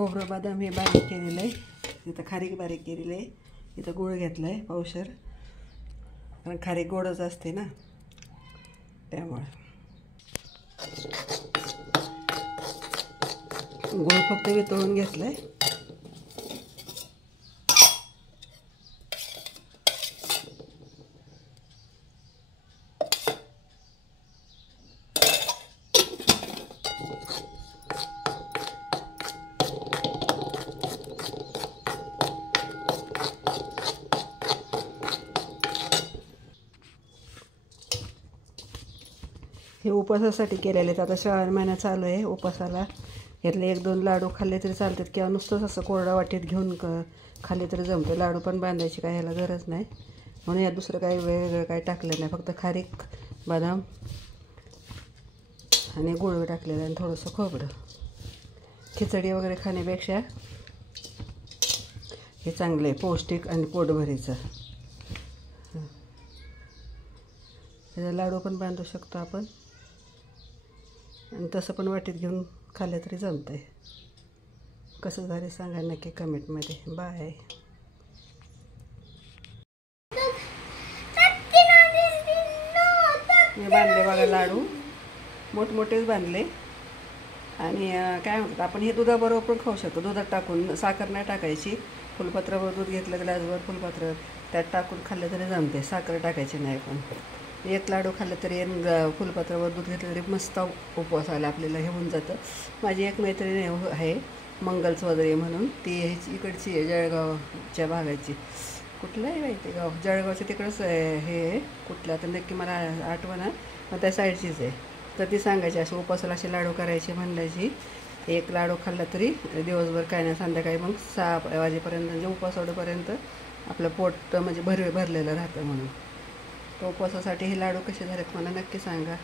खोबरं बदाम हे बारीक केलेलं आहे, इथं खारीक बारीक केलेलं आहे, इथं गूळ घेतला आहे पावशर, कारण खारीक गोडच असते ना त्यामुळे. गूळ फक्त वितळून घेतला आहे. हे उपवासासाठी केलेले आहेत. आता श्रावण महिना चालू आहे. उपवासाला यातले 1-2 लाडू खाल्ले तरी चालतात, किंवा नुसतंच असं कोरडा वाटीत घेऊन खाल्ले तरी जमतं. लाडू पण बांधायची काय ह्याला गरज नाही, म्हणून यात दुसरं काही वेगळं काही टाकलं नाही. फक्त खारीक, बदाम आणि गूळ टाकलेलं आणि थोडंसं खोबरं. खिचडी वगैरे खाण्यापेक्षा हे चांगलं आहे, पौष्टिक आणि पोटभरीचं. त्याचा लाडू पण बांधू शकतो आपण, आणि तसं पण वाटीत घेऊन खाल्लं तरी जमतं आहे. कसं झालं सांगा नक्की कमेंटमध्ये. बाय. मी बांधले बघा लाडू, मोठमोठेच बांधले. आणि काय म्हणतात आपण, हे दुधाबरोबर पण खाऊ शकतो. दुधात टाकून, साखर नाही टाकायची. फुलपत्रावर दूध घेतलं, ग्लासभर फुलपत्र त्यात टाकून खाल्लं तरी जमते, साखर टाकायची नाही. पण एक लाडू खाल्लं तरी फुलपत्रावर दूध घेतलं तरी मस्त उपवासाला आपल्याला हे होऊन जातं. माझी एक मैत्रीण आहे मंगल चौधरी म्हणून, ती ह्याची इकडची आहे, जळगावच्या भागाची. कुठलं आहे माहिती गाव, जळगावच्या तिकडंच हे कुठलं आता नक्की मला आठवणा, मग त्या साईडचीच आहे. तर ती सांगायची असे उपवासाला असे लाडू करायचे म्हणल्याची. एक लाडू खाल्ला तरी दिवसभर काय नाही, संध्याकाळी मग 6 वाजेपर्यंत म्हणजे उपवास सोडेपर्यंत आपलं पोट म्हणजे भरलेलं राहतं म्हणून. तो उपवासासाठी हे लाडू कसे झालेत मला नक्की सांगा.